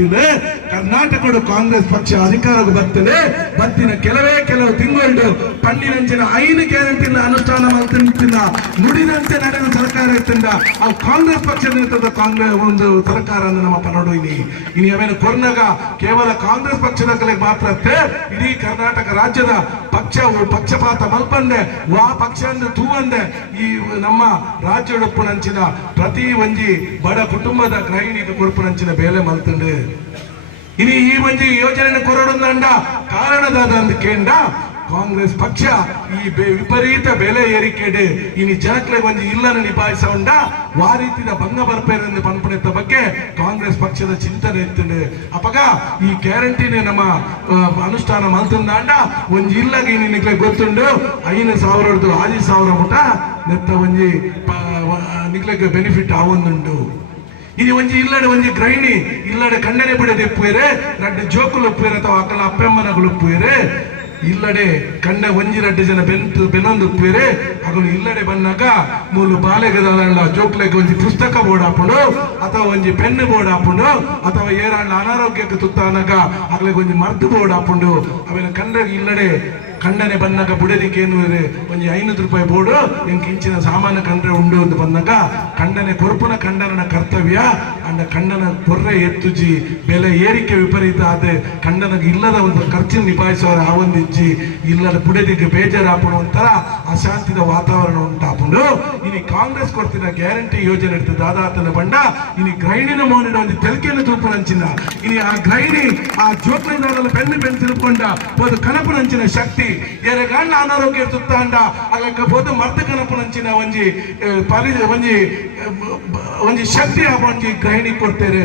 ಇದೆ. ಕರ್ನಾಟಕದ ಕಾಂಗ್ರೆಸ್ ಪಕ್ಷ ಅಧಿಕಾರಕ್ಕೆ ಬರ್ತದೆ. ಬತ್ತಿನ ಕೆಲವೇ ಕೆಲವು ತಿಂಗಳು ಪಂಡಿನಂಚಿನ ಐದು ಗ್ಯಾರಂಟಿನ ಅನುಷ್ಠಾನ ಮಾಡ್ತಿನ ನುಡಿದಂತೆ ನಡೆದ ಸರ್ಕಾರ ಇತ್ತಿಂದ ಆ ಕಾಂಗ್ರೆಸ್ ಪಕ್ಷ ನೇತೃತ್ವದ ಕಾಂಗ್ರೆಸ್ ಒಂದು ಸರ್ಕಾರ ನಮ್ಮ ಪನಡು ಇನಿ ಇನಿ ಅವೇನು ಕೊರ್ನಾಗ ಕೇವಲ ಕಾಂಗ್ರೆಸ್ ಪಕ್ಷದ ಕಲೆಗೆ ಮಾತ್ರ ಇಡೀ ಕರ್ನಾಟಕ ರಾಜ್ಯದ ಪಕ್ಷ ಪಕ್ಷಪಾತ ಮಲ್ಪಂದೆ, ವಾ ಪಕ್ಷ ಅಂದು ತೂವಂದೆ. ಈ ನಮ್ಮ ರಾಜ್ಯ ಉಡುಪುನಂಚಿನ ಪ್ರತಿ ಒಂಜಿ ಬಡ ಕುಟುಂಬದ ಗೃಹಿಣಿಗೆ ಕೊಡುಪುನಂಚಿನ ಬೇಲೆ ಮಲ್ತಂಡು. ಇನಿ ಈ ಒಂಜಿ ಯೋಜನೆ ಕೊರಡೊಂದಂಡ ಕಾರಣದಾದ ಕೇಂದ್ರ ಕಾಂಗ್ರೆಸ್ ಪಕ್ಷ ಈ ವಿಪರೀತ ಬೆಲೆ ಏರಿಕೆಡೆ ಇನಿ ಜನಕ್ಕೆ ಒಂದು ಇಲ್ಲನ ನಿಭಾಯಿಸೋಂಡ ವಾರೀತಿದ ಭಂಗ ಬರ್ಪೇರೆಂದು ಪನ್ಪುಣೆತ್ತ ಬಗ್ಗೆ ಕಾಂಗ್ರೆಸ್ ಪಕ್ಷದ ಚಿಂತನೆ ಇರ್ತದೆ ಅಪಗ ಈ ಗ್ಯಾರಂಟಿನೇ ನಮ್ಮ ಅನುಷ್ಠಾನ ಮಲ್ತಂದಾಂಡ ಒಂಜಿ ಇಲ್ಲಗೆ ನಿನಗೆ ಗೊತ್ತುಂಡು. ಐದು ಸಾವಿರದ್ದು ಆದಿ ಸಾವಿರ ಮುಟ ನೆತ್ತ ಒಂಜಿ ನಿಗ್ಲಕ್ಕೆ ಬೆನಿಫಿಟ್ ಆವೊಂದುಂಡು. ఇది ಒಂಜಿ ಇಲ್ಲಡೆ ಒಂಜಿ ಗ್ರೈಣಿ ಇಲ್ಲಡೆ ಕಣ್ಣನೆ ಬಿಡದೆ ರಡ್ಡು ಜೋಕುಲು ಉಪ್ಪುವೆರೆ ಅಥವಾ ಅಕಲ ಅಪ್ಪೆಮ್ಮನಗಳು ಉಪ್ಪುವೆರೆ. ಇಲ್ಲಡೆ ಕಣ್ಣ ಒಂಜಿ ರಡ್ಡೆ ಜನ ಬೆಂತು ಬೆನ್ನೊಂದು ಪೇರೆ, ಅಗಲು ಇಲ್ಲಡೆ ಬಂದಾಗ ಮೂಲು ಬಾಲೆಗದಲ್ಲ ಜೋಕ್ಲೆಗೆ ಒಂಜಿ ಪುಸ್ತಕ ಬೋರ್ಡ್ ಹಾಕೊಂಡು ಅಥವಾ ಒಂಜಿ ಪೆನ್ ಬೋರ್ಡ್ ಹಾಕೊಂಡು ಅಥವಾ ಏರಾಳ ಅನಾರೋಗ್ಯಕ್ಕೆ ತುತ್ತಾನಾಗ ಅಗ್ಲಿಗೆ ಒಂಜಿ ಮರ್ದು ಬೋರ್ಡ್ ಹಾಕೊಂಡು ಕಂಡ ಇಲ್ಲಡೆ ಕಣ್ಣನೆ ಬಂದಾಗ ಬುಡದಿಕ್ಕೆ ಏನು ಒಂದು ಐನೂರು ರೂಪಾಯಿ ಬೋರ್ಡು ನಿಮ್ಗೆ ಇಂಚಿನ ಸಾಮಾನು ಕಂಡ್ರೆ ಉಂಡು ಅಂತ ಬಂದಾಗ ಖಂಡನೆ ಕೊರ್ಪುನ ಖಂಡನ ಕರ್ತವ್ಯ, ಅಂಡ ಖಂಡನ ಕೊರ್ರೆ ಎತ್ತುಜಿ, ಬೆಲೆ ಏರಿಕೆ ವಿಪರೀತ ಆದ ಖಂಡನ ಇಲ್ಲದ ಒಂದು ಖರ್ಚು ನಿಭಾಯಿಸೋರು ಆ ಒಂದು ಇಜ್ಜಿ, ಇಲ್ಲದ ಬುಡದಿಗೆ ಬೇಜಾರು ಹಾಪುಣ ಒಂಥರ ಅಶಾಂತಿದ ವಾತಾವರಣ ಉಂಟಾಪುಂಡು. ಇನಿ ಕಾಂಗ್ರೆಸ್ ಕೊಡ್ತಿನ ಗ್ಯಾರಂಟಿ ಯೋಜನೆ ಇರ್ತದೆ ದಾದಾತನ ಬಂಡ, ಇನಿ ಗ್ರಹಿಣಿನ ಮೋನಿಡ ಒಂದು ತೆಲಕೆಯನ್ನು ತೂಪುನಂಚಿನ. ಇನಿ ಆ ಗ್ರಹಿಣಿ ಆ ಜೋಕ್ಲಿನ ಬೆನ್ನು ಬೆನ್ನು ತಿಳ್ಕೊಂಡ ಒಂದು ಕನಪನಂಚಿನ ಶಕ್ತಿ ಎರೆಗಾಂಡ ಅನಾರೋಗ್ಯ ತುತ್ತಾಂಡ ಅಲ್ಲಕ ಬೋದು ಮರ್ದ ಕನಪುನಂಚಿನ ಒಂಜಿ ಪರಿ ಒಂಜಿ ಒಂಜಿ ಶಕ್ತಿ ಆ ಒಂಜಿ ಗ್ರಹಿಣಿ ಕೊಡ್ತೇರೆ.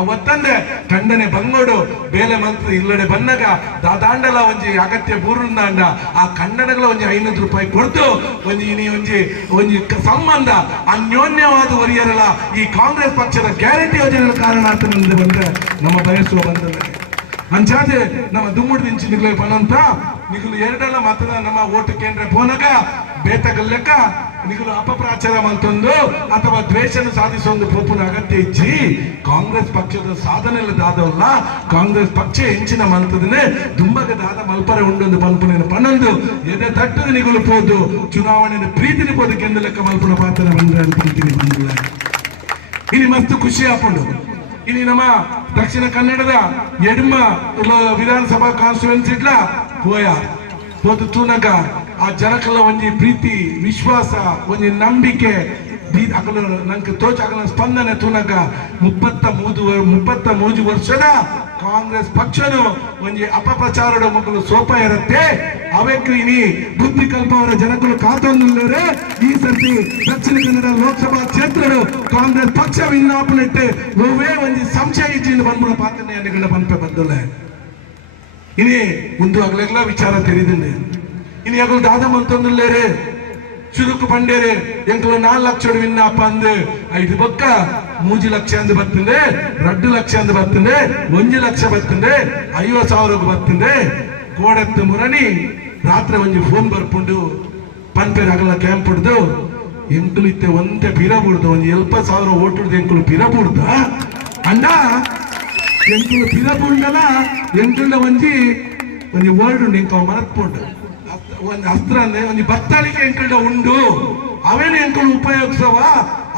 ಅವತ್ತಂದೆ ಖಂಡನೆ ಬಂಗೋಡು, ಬೇಲೆ ಮಂತ್ರ ಇಲ್ಲಡೆ ಬನ್ನಗ ದಾದಾಂಡಲ ಒಂಜಿ ಅಗತ್ಯ ಬೂರುಂದಾಂಡ ಆ ಕಂಡನಗಳ ಒಂಜಿ ಐನೂರು ರೂಪಾಯಿ ಕೊಡ್ತು. ಒಂಜಿ ಇನಿ ಒಂಜಿ ಒಂಜಿ ಸಂಬಂಧ ಅನ್ಯೋನ್ಯವಾದ ಒರಿಯರಲ್ಲ ಈ ಕಾಂಗ್ರೆಸ್ ಪಕ್ಷದ ಗ್ಯಾರಂಟಿ ಯೋಜನೆ ಕಾರಣ ಅಂತ ಬಂದ್ರೆ ನಮ್ಮ ಬಯಸುವ ಬಂದ ಅಂಚಾದೆ ನಮ್ಮ ದುಮ್ಮುಡು ದಿಂಚಿ ನಿಗ್ಲೆ ಪನಂತ ನಿಗುಲು ಎರಡೆಲ್ಲ ಮತದ ನಮ್ಮ ಓಟು ಕೇಂದ್ರ ಪೋನಗ ಬೇತಗಲ್ಲಕ, ನಿಗುಲು ಅಪಪ್ರಾಚಾರ ಮಂತೊಂದು ಅಥವಾ ದ್ವೇಷನ ಸಾಧಿಸೊಂದು ಪೋಪುನ ಅಗತ್ಯ ಇಚ್ಚಿ, ಕಾಂಗ್ರೆಸ್ ಪಕ್ಷದ ಸಾಧನೆಲ್ಲ ದಾದವಲ್ಲ, ಕಾಂಗ್ರೆಸ್ ಪಕ್ಷ ಹೆಂಚಿನ ಮಂತದನೆ ದುಂಬಗ ದಾದ ಮಲ್ಪರೆ ಉಂಡೊಂದು ಪನ್ಪುನ ಪನ್ನೊಂದು ಎದೆ ತಟ್ಟದ ನಿಗಲು ಪೋದು ಚುನಾವಣೆ ಪ್ರೀತಿನ ಪೋದು ಕೆಂದ ಲೆಕ್ಕ ಮಲ್ಪನ ಪಾತ್ರ ಇಲ್ಲಿ ಮಸ್ತ್ ಖುಷಿ ಹಾಕೊಂಡು ಇനി ನಮ್ಮ ದಕ್ಷಿಣ ಕನ್ನಡದ ಎಡ್ಮ ಇಲ್ಲ ವಿಧಾನಸಭಾ ಕಾನ್ಸ್ಟಿಟ್ಯೂನ್ಸಿ ಇಟ್ಲ ಹೋಯ ಹೋದ ತೂನಗ, ಆ ಜನಕಲ್ಲ ಒಂಜಿ ಪ್ರೀತಿ, ವಿಶ್ವಾಸ, ಒಂಜಿ ನಂಬಿಕೆ ಬಿ- ಅಕಲು ನಂಗೆ ತೋಚ ಅಕಲ ಸ್ಪಂದನೆ ತೂನಗ ಮುಪ್ಪತ್ತ ಮೂದು ಮುಪ್ಪತ್ತ ಮೂಜು ವರ್ಷದ ಕಾಂಗ್ರೆಸ್ ಪಕ್ಷನು ಒಂಜಿ ಅಪಪ್ರಚಾರದ ಮಕ್ಕಳು ಸೋಪ ಇರುತ್ತೆ ಅವಕ್ಕೆ ಇನಿ ಬುದ್ಧಿ ಕಲ್ಪವರ ಜನಗಳು ಕಾತೊಂದಿಲ್ಲರೆ ಈ ಸರ್ತಿ ದಕ್ಷಿಣ ಕನ್ನಡ ಲೋಕಸಭಾ ಕ್ಷೇತ್ರಡು ಕಾಂಗ್ರೆಸ್ ಪಕ್ಷ ವಿಜ್ಞಾಪನೆ ನೋವೇ ಒಂಜಿ ಸಂಶಯ ಇಜ್ಜಿನ ಬಂದ್ಬಿಡ ಪಾತ್ರನೆ ಅನ್ನಗಳ ಪಂಪೆ ಬದ್ದಲೆ ಇನಿ ಮುಂದು ಅಗಲೆಲ್ಲ ವಿಚಾರ ತಿಳಿದಿಲ್ಲ ಇನಿ ಅಗಲು ದಾದ ಮಂತೊಂದುಲ್ಲೇರೆ. ಚುರುಕು ಪಂಡೇರೆ ಎಂಕಲು ನಾಲ್ ಲಕ್ಷ ವಿನ್ನಪ್ಪ ಅಂದು. ಐದು ಬೊಕ್ಕ ಮೂಜಿ ಲಕ್ಷ ಅಂದು ಬರ್ತಂದೆ, ರಡ್ಡು ಲಕ್ಷ ಅಂದು ಬರ್ತಂದೆ, ಒಂಜಿ ಲಕ್ಷ ಬರ್ತಂದೆ ಐವತ್ ಸಾವಿರಕ್ಕೆ ಬರ್ತಂದೆ. ಕೋಡೆತ್ತ ಮುರಣಿ ರಾತ್ರಿ ಒಂಜಿ ಫೋನ್ ಬರ್ಪುಂಡು ಪನ್ಪೇರ್ ಅಗಲ ಕ್ಯಾಂಪ್ ಹಿಡ್ದು, ಎಂಕಲು ಇತ್ತೆ ಒಂತೆ ಪಿರ ಬುಡ್ದು, ಒಂಜಿ ಎಲ್ಪ ಸಾವಿರ ಓಟುಡ್ದು ಎಂಕಲು ಪಿರ ಅಂಡ, ಎಂಕುಲು ಪಿರ ಬುಂಡಲ ಎಂಕುಲ ಒಂಜಿ ಒಂಜಿ ವರ್ಡ್ ಉಂಡು ಎಂಕ ಮರತ್ಪುಂಡು. ಒಂದು ಅಸ್ತ್ರ ಅಂದ್ರೆ ಒಂದು ಬತ್ತಾಳಿಕೆ ಎಂಕಲ್ಡ ಉಂಡು. ಅವೇನು ಎಂಕಲು ಉಪಯೋಗಿಸವ?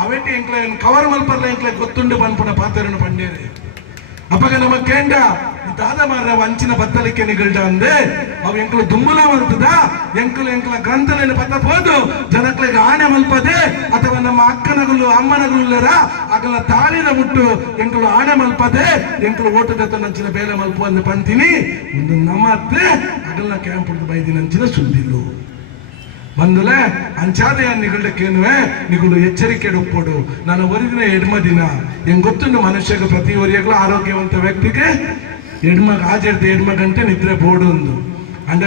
ಅವೆಂಟಿ ಎಂಕ್ಲ ಕವರ್ ಮಲ್ಪರ್ಲ ಎಂಕ್ಲ ಗೊತ್ತುಂಡು ಪನ್ಪುನ ಪಾತ್ರನ ಪಂಡೇರಿ ಅಪ್ಪಗ ನಮ್ಮ ಕೇಂದ್ರ ದಾದ ಮಾರ ಅಂಚಿನ ಬತ್ತಲಿಕೆ ನಿಗಳ್ದ ಅಂದೆ, ಅವು ಎಂಕಲು ದುಂಬುಲ ಮಲ್ತದ ಎಂಕಲು ಎಂಕಲ ಗ್ರಂಥನ ಪತ್ತ ಹೋದು ಜನಕ್ಲಿಗೆ ಆಣೆ ಮಲ್ಪದೆ, ಅಥವಾ ನಮ್ಮ ಅಕ್ಕನಗಳು ಅಮ್ಮನಗಳುಲ್ಲರ ಅಗಲ ತಾಳಿನ ಮುಟ್ಟು ಎಂಕಲು ಆಣೆ ಮಲ್ಪದೆ ಎಂಕಲು ಓಟದ ನಂಚಿನ ಬೇಲೆ ಮಲ್ಪು ಅಂದು ಪಂತೀನಿ. ಒಂದು ನಮ್ಮತ್ತೆ ಅಗಲ ಕ್ಯಾಂಪ್ ಹಿಡಿದು ಬೈದಿನ ಅಂಚಿನ ಸುದ್ದಿಲ್ಲು ಬಂದಲೆ ಅಂಚಾದೆ ನಿಗಳಕ್ಕೇನುವೆ ನಿಗಳು ಎಚ್ಚರಿಕೆ ಒಪ್ಪೋಡು ನಾನು ಒರಿದಿನ ಎಡ್ಮ ದಿನ. ಹೆಂಗ್ ಗೊತ್ತುಂಡು ಮನುಷ್ಯಗೆ ಪ್ರತಿ ಆರೋಗ್ಯವಂತ ವ್ಯಕ್ತಿಗೆ? ಎಡ್ಮ ಆಜರ್ದ ಎಡ್ಮ ಗಂಟೆ ನಿದ್ರೆ ಬೋಡು ಅಂದು. ಅಂಡ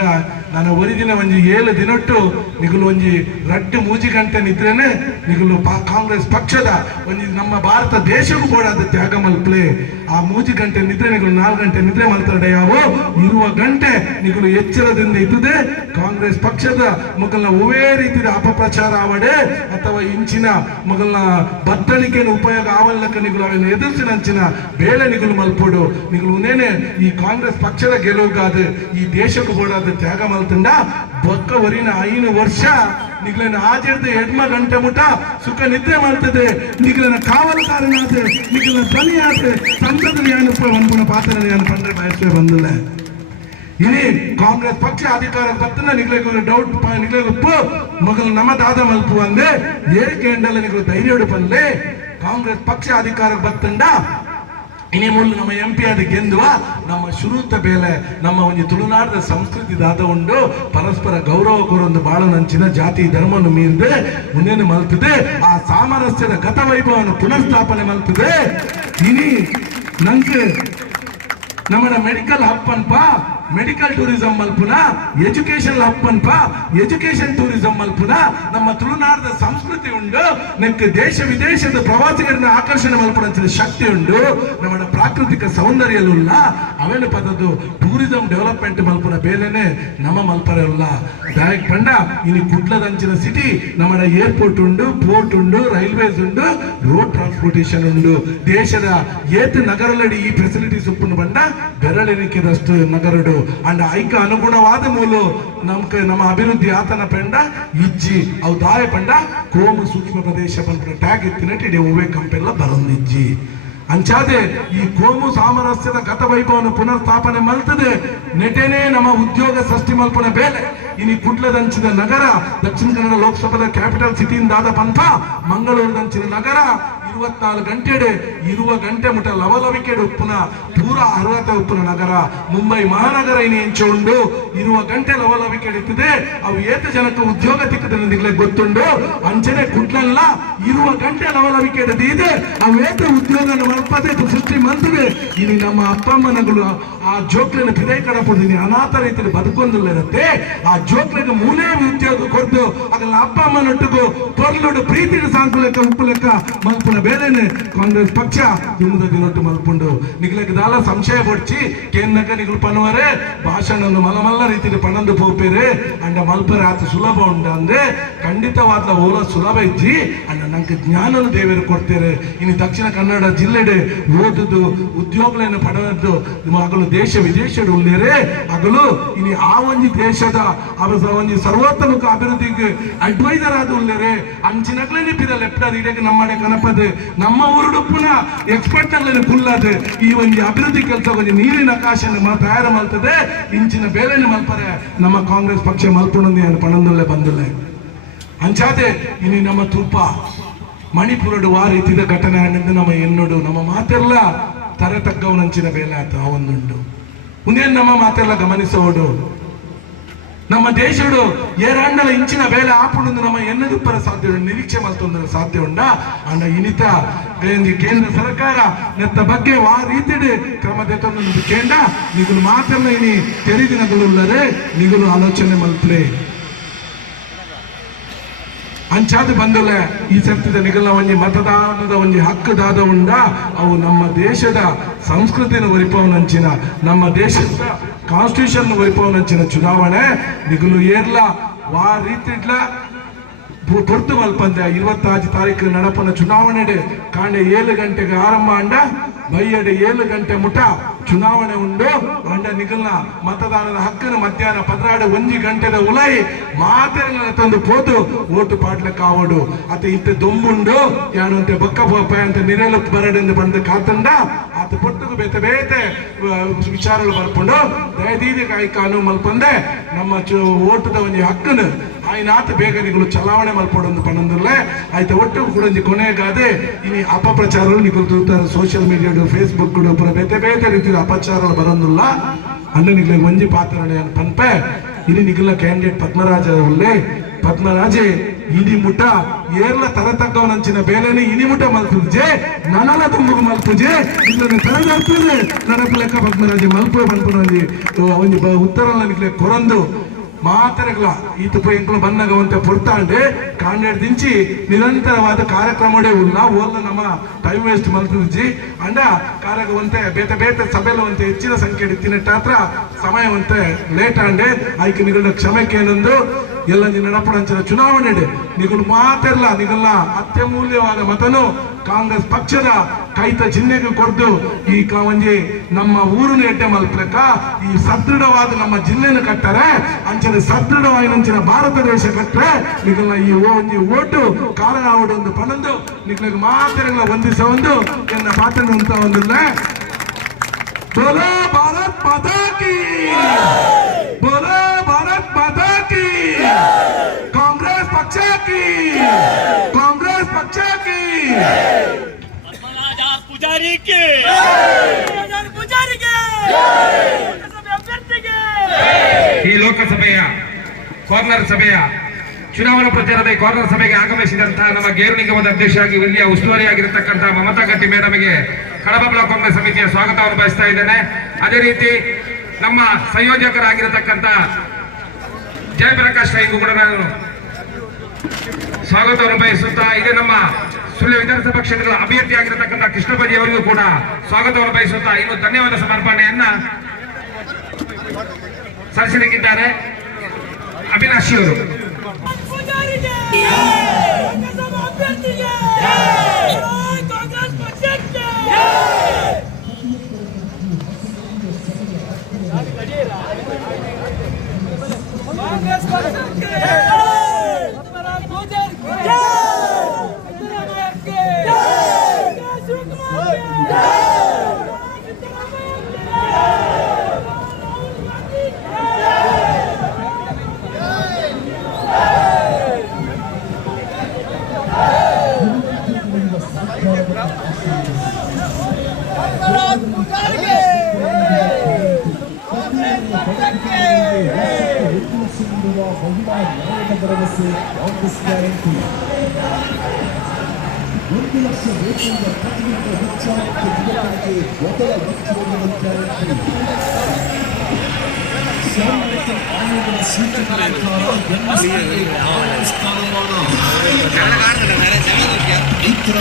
ನಾನು ಒರಿದಿನ ಒಂಜಿ ಏಳು ದಿನಟ್ಟು ನಿಗಲು ಒಂಜಿ ರಡ್ಡು ಮೂಜಿ ಗಂಟೆ ನಿದ್ರೆನೆ ನಿಗಲು ಪಾ ಕಾಂಗ್ರೆಸ್ ಪಕ್ಷದ ಒಂಜಿ ನಮ್ಮ ಭಾರತ ದೇಶಕ್ಕೂ ಬೋಡಾದ ತ್ಯಾಗ ಮಲ್ಪಲೆ. ಆ ಮೂಜಿ ಗಂಟೆ ನಿದ್ರೆ ನಿಗುಲು ನಾಲ್ಕು ಗಂಟೆ ನಿದ್ರೆ ಮಲ್ತಾರೆ ಯಾವು, ಇರುವ ಗಂಟೆ ನಿಗಲು ಎಚ್ಚರದಿಂದ ಇದ್ದುದೆ. ಕಾಂಗ್ರೆಸ್ ಪಕ್ಷದ ಮಗಲ್ನ ಒವೇ ರೀತಿಯ ಅಪಪ್ರಚಾರ ಆವಡೆ, ಅಥವಾ ಇಂಚಿನ ಮಗಲ್ನ ಬತ್ತಳಿಕೆಯನ್ನು ಉಪಯೋಗ ಆವಲ್ಲಕ ನಿಗುಲು ಅವನ್ನ ಎದುರಿಸಿನ ಅಂಚಿನ ಬೇಳೆ ನಿಗುಲು ಮಲ್ಪೋಡು. ನಿಗುಲು ಉನೇನೆ ಈ ಕಾಂಗ್ರೆಸ್ ಪಕ್ಷದ ಗೆಲುವುಗಾದ ಈ ದೇಶಕ್ಕೂ ಬೋಡಾದ ತ್ಯಾಗ ಮಲ್ತಂಡ ಬೊಕ್ಕ ವರಿನ ಐನು ವರ್ಷ ನಿಗ್ಲನ ಆಚರಿದ ಎಡ್ಮ ಗಂಟೆ ಮುಟ ಸುಖ ನಿದ್ರೆ ಮಾಡ್ತದೆ. ನಿಗ್ಲನ ಕಾವಲುಕಾರನಾದ ನಿಗ್ಲನ ಧ್ವನಿ ಆದ ಸಂಸದರು ಯಾನು ಒಂದ್ಪುನ ಪಾತ್ರ ಯಾನು ಪಂಡ್ರೆ ಬಯಸುವೆ ಬಂದಿಲ್ಲ. ಇನಿ ಕಾಂಗ್ರೆಸ್ ಪಕ್ಷ ಅಧಿಕಾರ ಬತ್ತನ ನಿಗ್ಲೆಗೆ ಒಂದು ಡೌಟ್ ನಿಗ್ಲೆಗೆ ಉಪ್ಪು. ಮಗಲು ನಮ್ಮ ದಾದ ಮಲ್ಪು ಅಂದೆ ಏರಿಕೆ ಎಂಡಲ್ಲ ನಿಗ್ಲು ಧೈರ್ಯ ಪಲ್ಲೆ. ಕಾಂಗ್ರೆಸ್ ಪಕ್ಷ ಅಧಿಕಾರ ಬತ್ತಂಡ ಇನಿ ಮುಳ್ಳು ನಮ್ಮ ಎಂ ಪಿ ಆದ ಗೆಂದುವ ನಮ್ಮ ಶುರುತ ಬೇಲೆ, ನಮ್ಮ ಒಂದು ತುಳುನಾಡದ ಸಂಸ್ಕೃತಿ ದಾದ ಉಂಡು, ಪರಸ್ಪರ ಗೌರವ ಕೊರೊಂದು ಬಾಳ ನಂಚಿನ ಜಾತಿ ಧರ್ಮವನ್ನು ಮೀರಿದೆ, ಮುಂದೇನು ಮಲ್ತಿದೆ ಆ ಸಾಮರಸ್ಯದ ಗತ ವೈಭವವನ್ನು ಪುನರ್ಸ್ಥಾಪನೆ ಮಲ್ತಿದೆ ಇನಿ ನಂಗೆ ನಮ್ಮ ಮೆಡಿಕಲ್ ಹಬ್ ಅನ್ಪ ಮೆಡಿಕಲ್ ಟೂರಿಸಂ ಮಲ್ಪುನ ಎಜುಕೇಶನ್ ಅಪ್ಪನ್ಪ ಎಜುಕೇಶನ್ ಟೂರಿಸಂ ಮಲ್ಪುನ ನಮ್ಮ ತುಳುನಾಡದ ಸಂಸ್ಕೃತಿ ಉಂಡು ನೆಕ್ ದೇಶ ವಿದೇಶದ ಪ್ರವಾಸಿಗರನ್ನ ಆಕರ್ಷಣೆ ಮಲ್ಪುನ ಶಕ್ತಿ ಉಂಡು ನಮ್ಮ ಪ್ರಾಕೃತಿಕ ಸೌಂದರ್ಯಲುಲ್ಲ ಅವೇನು ಪದದ್ದು ಟೂರಿಸಂ ಡೆವಲಪ್ಮೆಂಟ್ ಮಲ್ಪುನ ಬೇಲೆನೆ ನಮ್ಮ ಮಲ್ಪರೆ ಉಲ್ಲ ಡೈರೆಕ್ಟ್ ಪಂಡ ಇನಿ ಕುಡ್ಲದಂಚಿನ ಸಿಟಿ ನಮ್ಮ ಏರ್ಪೋರ್ಟ್ ಉಂಡು ಪೋರ್ಟ್ ಉಂಡು ರೈಲ್ವೇಸ್ ಉಂಡು ರೋಡ್ ಟ್ರಾನ್ಸ್ಪೋರ್ಟೇಷನ್ ಉಂಡು. ದೇಶದ ಏತ್ ನಗರಲಡಿ ಈ ಫೆಸಿಲಿಟೀಸ್ ಉಪ್ಪನ್ನು ಬಂಡ ಬೆರಳೆಣಿಕೆದಷ್ಟು ನಗರಡು. ಅಂಡ ಐಕ ಅನುಗುಣವಾದ ಮೂಲು ನಮ್ಕ ನಮ್ಮ ಅಭಿವೃದ್ಧಿ ಆತನ ಪೆಂಡ ಇಜ್ಜಿ ಅವು ದಾಯ ಪಂಡ, ಕೋಮು ಸೂಕ್ಷ್ಮ ಪ್ರದೇಶ ಬಂದ ಟ್ಯಾಗ್ ಎತ್ತಿನಟ್ಟು ಇಡೀ ಹೂವೆ ಕಂಪೆಲ್ಲ ಬರಂದಿಜ್ಜಿ ಅಂಚಾದೆ ಈ ಕೋಮು ಸಾಮರಸ್ಯದ ಗತ ವೈಭವನ ಪುನರ್ ಸ್ಥಾಪನೆ ಮಲ್ತದೆ, ನೆಟೆನೇ ನಮ್ಮ ಉದ್ಯೋಗ ಸೃಷ್ಟಿ ಮಲ್ಪನ ಬೇಲೆ. ಇನಿ ಕುಡ್ಲದಂಚಿನ ನಗರ, ದಕ್ಷಿಣ ಕನ್ನಡ ಲೋಕಸಭಾದ ಕ್ಯಾಪಿಟಲ್ ಸಿಟಿಯಿಂದಾದ ಪಂಥ ಮಂಗಳೂರದಂಚಿನ ನಗರ ಇರುವತ್ನಾಲ್ಕು ಗಂಟೆಡೆ ಇರುವ ಗಂಟೆ ಮುಟ ಲವಲವಿಕೆಡು ಉಪ್ಪುನ ಪೂರ ಅರ್ಹತೆ ಉಪ್ಪುನ ನಗರ, ಮುಂಬೈ ಮಹಾನಗರ ಇನಿ ಎಂಚ ಉಂಡು. ಇರುವ ಗಂಟೆ ಲವಲವಿಕೆಡು ಇತ್ತದೆ ಅವು ಏತ ಜನಕ್ಕೆ ಉದ್ಯೋಗ ತಿಕ್ಕದಲ್ಲಿ ಗೊತ್ತುಂಡು. ಅಂಚನೆ ಕುಟ್ಲಲ್ಲ ಇರುವ ಗಂಟೆ ಲವಲವಿಕೆಡು ಇದೆ ಅವು ಏತ ಉದ್ಯೋಗ ಮಲ್ಪದೆ ಸೃಷ್ಟಿ ಮಂತಿವೆ ಇಲ್ಲಿ ನಮ್ಮ ಅಪ್ಪ ಅಮ್ಮನಗಳು ಆ ಜೋಕ್ಲಿನ ಪಿದೈ ಕಡಪಡಿದೀನಿ ಅನಾಥ ರೀತಿಯಲ್ಲಿ ಬದುಕೊಂದಿಲ್ಲ ಇರುತ್ತೆ. ಆ ಜೋಕ್ಲಿಗೆ ಮೂಲೆ ಉದ್ಯೋಗ ಕೊಡ್ದು, ಅದನ್ನ ಅಪ್ಪ ಅಮ್ಮನೊಟ್ಟಿಗೂ ಪೊರ್ಲುಡು ಪ್ರೀತಿನ ಸಾಂಕು ಲೆಕ್ಕ ಉಪ್ಪು ಲೆಕ್ಕ ಮಲ್ಪುನ ಬೇರೆನೆ ಕಾಂಗ್ರೆಸ್ ಪಕ್ಷ ದುಮ್ಮದ ದಿನೊಟ್ಟು ಮಲ್ಪುಂಡು ನಿಗ್ಲೆಗ್ ದಾಲ ಸಂಶಯ ಪಡ್ಚಿ ಕೇಂದ್ರಕ್ಕೆ ನಿಗ್ಲು ಪಣುವರೆ ಭಾಷಣವನ್ನು ಮಲಮಲ್ಲ ರೀತಿಯಲ್ಲಿ ಪಣಂದು ಪೋಪೇರೆ, ಅಂಡ ಮಲ್ಪರೆ ಆತ ಸುಲಭ ಉಂಡ ಅಂದ್ರೆ ಖಂಡಿತವಾದ ಓಲ ಸುಲಭ ಇಜ್ಜಿ, ಅಂಡ ನಂಗೆ ಜ್ಞಾನನು ದೇವರು ಕೊಡ್ತೇರೆ. ಇನ್ನು ದಕ್ಷಿಣ ಕನ್ನಡ ಜಿಲ್ಲೆಡೆ ಓದುದು, ಉದ್ಯೋಗಗಳನ್ನು ಪಡೆದದ್ದು ಅಗಲು ದೇಶ ವಿದೇಶಡು ಉಳ್ಳೇರೆ ಅಗಲು ಇನಿ ಆ ಒಂಜಿ ದೇಶದ ಒಂಜಿ ಸರ್ವೋತ್ತಮಕ ಅಭಿವೃದ್ಧಿಗೆ ಅಡ್ವೈಸರ್ ಆದ ಉಳ್ಳೇರೆ ಅಂಚಿನಗ್ಲೇ ನಿಪ್ಪಿದ ಲೆಫ್ಟ್ ಇದಕ್ಕೆ ನಮ್ಮಡೆ ಕನಪದ. ನಮ್ಮ ಊರು ಪುನಃ ಎಕ್ಸ್ಪರ್ಟ್ ಅಲ್ಲಿ ಕುಲ್ಲದು ಈ ಒಂದು ಅಭಿವೃದ್ಧಿ ಕೆಲಸ ನೀರಿನ ಆಕಾಶನ ತಯಾರು ಮಾಡ್ತದೆ. ಇಂಚಿನ ಬೇಳೆನ ಮಲ್ಪರೆ. ನಮ್ಮ ಕಾಂಗ್ರೆಸ್ ಪಕ್ಷ ಮಲ್ಪುಣಂದಿ ಏನು ಪಣಂದಲ್ಲೇ ಬಂದಿಲ್ಲ ಅಂಚಾದೆ ಇನ್ನು ನಮ್ಮ ತುಪ್ಪ. ಮಣಿಪುರಡು ಆ ರೀತಿಯ ಘಟನೆ ಆಡಿದ್ದು ನಮ್ಮ ಎನ್ನುಡು ನಮ್ಮ ಮಾತೆಲ್ಲ ತರೆ ತಗ್ಗವನಂಚಿನ ಬೇಲೆ ಆತ ಅವನ್ನುಂಡು ಮುಂದೇನು ನಮ್ಮ ಮಾತೆಲ್ಲ ಗಮನಿಸೋಡು. ನಮ್ಮ ದೇಶಡು ಏರಾಂಡಲ ಇಂಚಿನ ಬೇಲೆ ಆಪುಂಡು ನಮ್ಮ ಎನ್ನದುಪ್ಪರ ಸಾಧ್ಯ ಉಂಡು, ನಿರೀಕ್ಷೆ ಮಲ್ತೊಂದು ಸಾಧ್ಯ ಉಂಡ ಅಣ್ಣ ಇನಿತ ಕೇಂದ್ರ ಸರ್ಕಾರ ನೆತ್ತ ಬಗ್ಗೆ ವಾ ರೀತಿಡೆ ಕ್ರಮ ತೆತ್ತೊಂದು ಕೇಂಡ ನಿಗುಲು ಮಾತೆಲ್ಲ ಇನಿ ತೆರಿದಿನಗಳುಳ್ಳರೆ ನಿಗುಲು ಆಲೋಚನೆ ಮಲ್ಪಲೆ ಅಂಚಾದ ಬಂದಲ್ಲ ಈ ಸತ್ಯದ ನಿಗಲ ಒಂಜಿ ಮತದಾನದ ಒಂಜಿ ಹಕ್ಕದಾದ ಉಂಡ, ಅವು ನಮ್ಮ ದೇಶದ ಸಂಸ್ಕೃತಿನ ಒರಿಪವನಂಚಿನ ನಮ್ಮ ದೇಶದ ಕಾನ್ಸ್ಟಿಟ್ಯೂಷನ್ ಒರಿಪವನಂಚಿನ ಚುನಾವಣೆ ನಿಗಲು ಏರ್ಲ ವಾ ರೀತಿಡ್ಲ ಪೊರ್ತು ಮಲ್ಪಂದೆ ಇರುವತ್ತಾಜು ತಾರೀಕು ನಡಪನ ಚುನಾವಣೆ ಕಾಂಡೆ ಏಳು ಗಂಟೆಗೆ ಆರಂಭ ಅಂಡ, ಬೈಯಡೆ ಏಳು ಗಂಟೆ ಮುಟ ಚುನಾವಣೆ ಉಂಡು. ಅಂಡ ನಿಗಲ್ನ ಮತದಾನದ ಹಕ್ಕನ್ನು ಮಧ್ಯಾಹ್ನ ಪದ್ರಾಡ ಒಂಜಿ ಗಂಟೆದ ಉಲೈ ಮಾತೆಲ್ಲ ತಂದು ಪೋತು, ಓಟು ಪಾಟ್ಲ ಕಾವಡು. ಅತ ಇತ್ತೆ ದೊಂಬುಂಡು ಯಾನಂತೆ ಬಕ್ಕ ಪೋಪ ಅಂತ ನಿರೇಲು ಬರಡೆಂದು ಬಂದು ಕಾತಂಡ. ಆತ ಪೊಟ್ಟುಗು ಬೇತೆ ಬೇತೆ ವಿಚಾರಗಳು ಬರ್ಪುಂಡು. ದಯದೀದಿ ಕಾಯ್ಕಾನು ಮಲ್ಪಂದೆ ನಮ್ಮ ಓಟದ ಒಂಜಿ ಹಕ್ಕನ್ನು ಆಯ್ನಾತ ಬೇಗ ನಿಗಳು ಚಲಾವಣೆ ಮಲ್ಪಡೊಂದು ಪನ್ನೊಂದುಲ್ಲೆ ಆಯ್ತ, ಒಟ್ಟು ಕೂಡ ಕೊನೆಗಾದೆ ಇನಿ ಅಪಪ್ರಚಾರಗಳು ನಿಗಳು ತೂತಾರೆ ಸೋಷಿಯಲ್ ಮೀಡಿಯಾ ಫೇಸ್ಬುಕ್ ಪೂರ ಬೇತೆ ಬೇತೆ ರೀತಿಯ ಅಪಚಾರಗಳು ಬರೋದಿಲ್ಲ. ಅಂಡ ನಿಗ್ಲೆ ಒಂಜಿ ಪಾತ್ರನೆ ಪನ್ಪೆ. ಇಲ್ಲಿ ನಿಗಲ ಕ್ಯಾಂಡಿಡೇಟ್ ಪದ್ಮರಾಜ ಉಲ್ಲೆ ಪದ್ಮರಾಜೆ, ಇಡಿ ಮುಟ ಏರ್ಲ ತರ ತಗ್ಗವನಂಚಿನ ಬೇಲೆನೆ ಇನಿ ಮುಟ ಮಲ್ಪುಜೆ ನನಲ ತುಂಬ ಮಲ್ಪುಜೆ ಇಲ್ಲನೆ ತರದರ್ತದೆ ನನಕು ಲೆಕ್ಕ ಪದ್ಮರಾಜೆ ಮಲ್ಪು ಒಂಜಿ ಬ- ಉತ್ತರಲ ನಿಗ್ಲೆ ಕೊರಂದು. ಮಾತರೆಗಳ ಈ ತುಪ್ಪ ಎಂಕುಲು ಬಂದಾಗ ಒಂತೆ ಪೊರ್ತಾಂಡೆ ಕಾಂಡೇಡ್ ದಿಂಚಿ ನಿರಂತರವಾದ ಕಾರ್ಯಕ್ರಮಡೇ ಉಲ್ಲ ಓಲ್ಲ ನಮ್ಮ ಟೈಮ್ ವೇಸ್ಟ್ ಮಲ್ತಿದ್ಜಿ ಅಂಡ ಕಾರ್ಯ ಒಂತೆ ಬೇತೆ ಬೇತೆ ಸಭೆಲ ಒಂತೆ ಹೆಚ್ಚಿನ ಸಂಖ್ಯೆ ತಿನ್ನಟ್ಟಾತ್ರ ಸಮಯ ಒಂತೆ ಲೇಟ್ ಆಂಡೆ ಆಯ್ಕೆ ನಿಗಳ ಕ್ಷಮೆಗೆ ಏನೊಂದು ಎಲ್ಲ ನಿನ್ನ ನಡಪಡಂಚಿನ ಚುನಾವಣೆ ನಿಗಳು ಮಾತೆಲ್ಲ ನಿಗಲ್ಲ ಅತ್ಯಮೂಲ್ಯವಾದ ಮತನು ಕಾಂಗ್ರೆಸ್ ಪಕ್ಷದ ಕೈತ ಚಿಹ್ನೆಗೆ ಕೊಡ್ದು ಈ ಒಂಜಿ ನಮ್ಮ ಊರಿನ ಎಡ್ಡೆ ಮಲ್ಪ್ರಕ ಈ ಸದೃಢವಾದ ನಮ್ಮ ಜಿಲ್ಲೆನ ಕಟ್ಟರೆ ಅಂಚನೆ ಸದೃಢವಾಯಿನಂಚಿನ ಭಾರತ ದೇಶ ಕಟ್ಟರೆ ನಿಗಲ್ಲ ಈ ಓಂಜಿ ಓಟು ಕಾರಣ ಒಂದು ಪನಂದು, ನಿಗ್ಲಿಗೆ ಮಾತೆಲ್ಲ ಒಂದಿಸ ಒಂದು ಎನ್ನ ಪಾತ್ರ ಅಂತ ಒಂದಿಲ್ಲ ಬೋಲೋ ಭಾರತ್ ಕಿ ಬೋಲೋ ಕಾಂಗ್ರೆಸ್ ಪಕ್ಷ ಕಿ! ಕಾಂಗ್ರೆಸ್ ಪಕ್ಷ ಕಿ! ಪದ್ಮರಾಜ ಪೂಜಾರಿಗೆ ಪೂಜಾರಿ ಪೂಜಾರಿಗೆ ಈ ಲೋಕಸಭೆಯ ಕಾರ್ನರ್ ಸಭೆಯ ಚುನಾವಣಾ ಪ್ರಚಾರದ ಈ ಕಾರ್ನರ್ ಸಭೆಗೆ ಆಗಮಿಸಿದಂತಹ ನಮ್ಮ ಗೇರು ನಿಗಮದ ಅಧ್ಯಕ್ಷರಾಗಿ ಇಲ್ಲಿಯ ಉಸ್ತುವಾರಿಯಾಗಿರತಕ್ಕಂತಹ ಮಮತಾ ಗಟ್ಟಿ ಮೇಡಮ್ಗೆ ಕಡಬ ಬ್ಲಾಕ್ ಕಾಂಗ್ರೆಸ್ ಸಮಿತಿಯ ಸ್ವಾಗತವನ್ನು ಬಯಸ್ತಾ ಇದ್ದೇನೆ. ಅದೇ ರೀತಿ ನಮ್ಮ ಸಂಯೋಜಕರಾಗಿರತಕ್ಕಂಥ ಜಯಪ್ರಕಾಶ್ ರೈಗೂ ಕೂಡ ನಾನು ಸ್ವಾಗತವನ್ನು ಬಯಸುತ್ತಾ ಇದೆ. ನಮ್ಮ ಸುಳ್ಯ ವಿಧಾನಸಭಾ ಕ್ಷೇತ್ರದ ಅಭ್ಯರ್ಥಿಯಾಗಿರತಕ್ಕಂಥ ಕೃಷ್ಣಪತಿ ಅವರಿಗೂ ಕೂಡ ಸ್ವಾಗತವನ್ನು ಬಯಸುತ್ತಾ ಇನ್ನು ಧನ್ಯವಾದ ಸಮರ್ಪಣೆಯನ್ನ ಸಲ್ಲಿಸಲಿಕ್ಕಿದ್ದಾರೆ. ಅವಿನಾಶಿ ಅವರು ಪೂಜಾರಿಗೆ ಲೋಕಸಭಾ ಅಭ್ಯರ್ಥಿಗೆ ಕಾಂಗ್ರೆಸ್ ಪಕ್ಷಕ್ಕೆ ಕಾಂಗ್ರೆಸ್ ಪಕ್ಷಕ್ಕೆ. ಪದ್ಮರಾಜ್ ಪೂಜಾರಿಗೆ. ಸಿದ್ದರಾಮಯ್ಯಗೆ ಶಿವಕುಮಾರ್ಗೆ. ಮಹಿಳಾ ドラムスロングスアレンティ文句なし名店の勝ち抜きのピッチャーを決めただけ元がピッチーに乗レンティーイドートか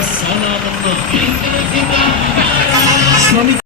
サナーの